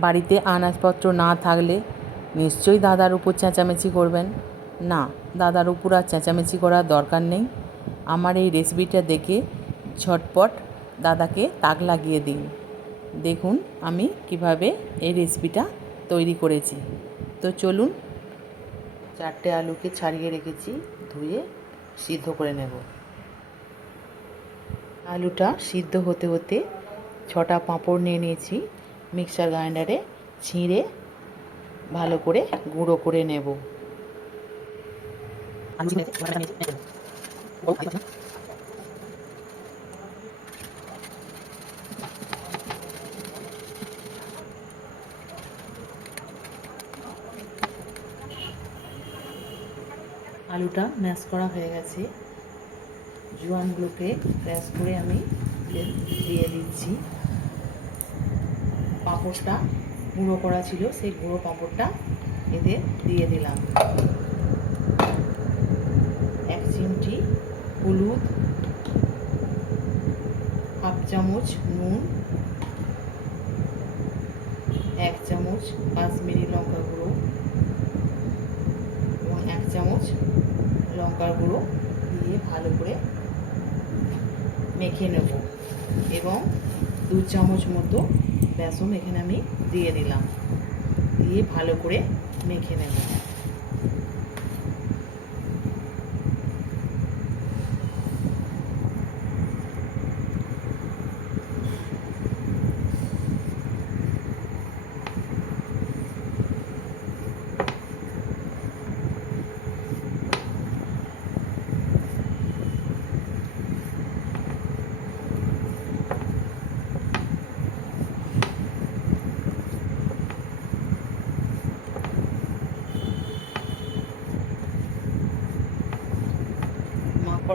বাড়িতে আনাজপত্র না থাকলে নিশ্চয়ই দাদার উপর চেঁচামেচি করবেন। না, দাদার উপর আর চেঁচামেচি করার দরকার নেই। আমার এই রেসিপিটা দেখে ঝটপট দাদাকে তাক লাগিয়ে দিন। দেখুন আমি কীভাবে এই রেসিপিটা তৈরি করেছি। তো চলুন, চারটে আলুকে ছাড়িয়ে রেখেছি, ধুয়ে সিদ্ধ করে নেব। আলুটা সিদ্ধ হতে হতে ছটা পাঁপড় নিয়ে নিয়েছি। মিক্সার গ্রাইন্ডারে ছিঁড়ে ভালো করে গুঁড়ো করে নেব। আলুটা ম্যাশ করা হয়ে গেছে। জোয়ানগুলোকে ক্র্যাশ করে আমি দিয়ে দিচ্ছি। পাঁপড়টা গুঁড়ো করা ছিল, সেই গুঁড়ো পাঁপড়টা এতে দিয়ে দিলাম। এক চিমটি হলুদ, হাফ চামচ নুন, এক চামচ কাশ্মীরি লঙ্কা গুঁড়ো এবং এক চামচ লঙ্কার গুঁড়ো দিয়ে ভালো মেখে নেব। এবং দু চামচ মতো বেসন এখানে আমি দিয়ে দিলাম। দিয়ে ভালো করে মেখে নেব।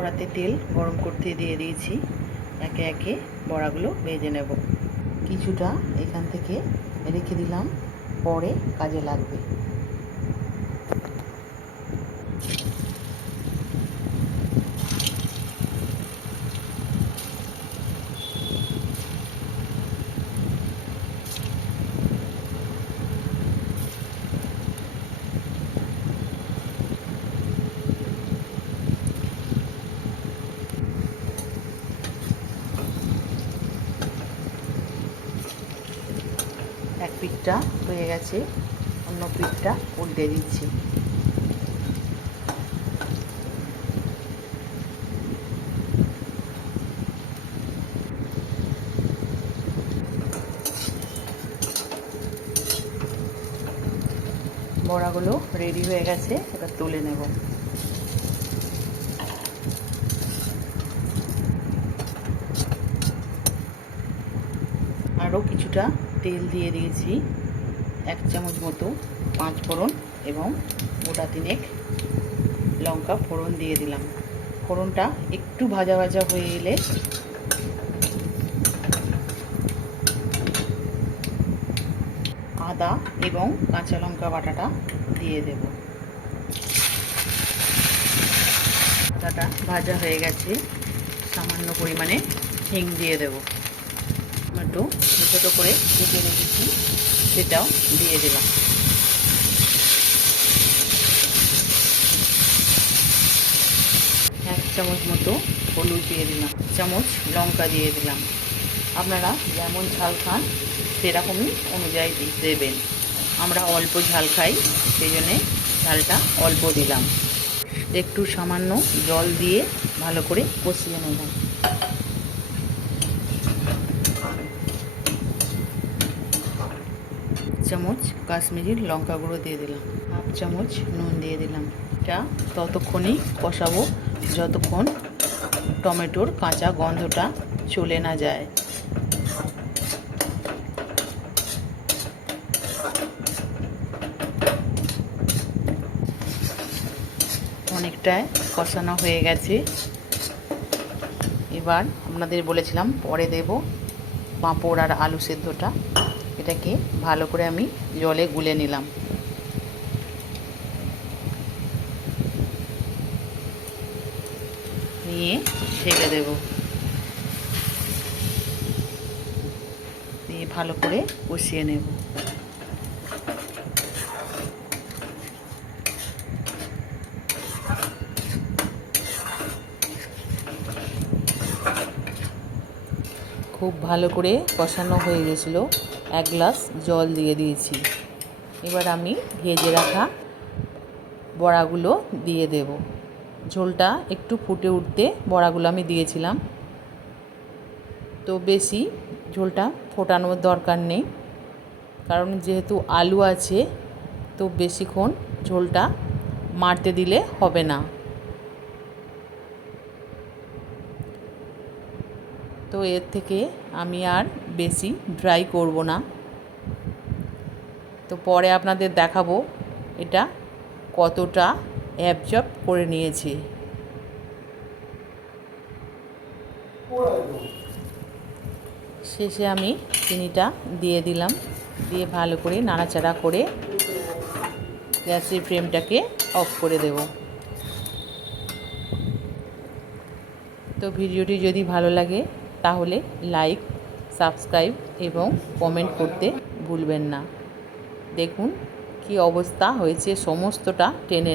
কড়াতে তেল গরম করতে দিয়ে দিয়েছি। একে একে বড়াগুলো ভেজে নেব। কিছুটা এখান থেকে রেখে দিলাম। পরে কাজে লাগবে এক পিঠটা হয়ে গেছে। অন্য পিঠটা উল্টে দিচ্ছি। বড়াগুলো রেডি হয়ে গেছে এবার তুলে নেব। আরও কিছুটা তেল দিয়ে দিয়েছি। এক চামচ মতো পাঁচ ফোড়ন এবং গোটা তিনেক লঙ্কা ফোড়ন দিয়ে দিলাম। ফোড়নটা একটু ভাজা ভাজা হয়ে এলে আদা এবং কাঁচা লঙ্কা বাটাটা দিয়ে দেব। আদাটা ভাজা হয়ে গেছে, সামান্য পরিমাণে হিং দিয়ে দেবো। টমেটো ছোটো করে কেটে রেখেছি, সেটাও দিয়ে দিলাম। এক চামচ মতো হলুদ দিয়ে দিলাম চামচ লঙ্কা দিয়ে দিলাম। আপনারা যেমন ঝাল খান, সেরকমই অনুযায়ী দেবেন। আমরা অল্প ঝাল খাই সেই জন্যে ঝালটা অল্প দিলাম। একটু সামান্য জল দিয়ে ভালো করে কষিয়ে নিলাম চামচ কাশ্মীরি লঙ্কা গুঁড়ো দিয়ে দিলাম। হাফ চামচ নুন দিয়ে দিলাম। এটা ততক্ষণই কষাবো যতক্ষণ টমেটোর কাঁচা গন্ধটা চলে না যায়। অনেকটাই কষানো হয়ে গেছে। এবার আপনাদের বলেছিলাম পরে দেব। পাঁপড় আর আলু সেদ্ধটা। এটাকে ভালো করে আমি জলে গুলে নিলাম। নিয়ে ঢেকে দেব। নিয়ে ভালো করে কষিয়ে নেব। খুব ভালো করে কষানো হয়ে গেছিল। এক গ্লাস জল দিয়ে দিয়েছি। এবার আমি ভেজে রাখা বড়াগুলো দিয়ে দেব। ঝোলটা একটু ফুটে উঠতে বড়াগুলো আমি দিয়েছিলাম। তো বেশি ঝোলটা ফোটানোর দরকার নেই। কারণ যেহেতু আলু আছে, তো বেশিক্ষণ ঝোলটা মারতে দিলে হবে না। তো এর থেকে আমি আর বেশি ড্রাই করব না। তো পরে আপনাদের দেখাবো এটা কতটা অ্যাবজর্ব করে নিয়েছে। শেষে আমি চিনিটা দিয়ে দিলাম, দিয়ে ভালো করে নাড়াচাড়া করে গ্যাসের ফ্লেমটাকে অফ করে দেব। তো ভিডিওটি যদি ভালো লাগে তাহলে লাইক সাবস্ক্রাইব এবং কমেন্ট করতে ভুলবেন না। দেখুন কি অবস্থা হয়েছে সমস্তটা টেনে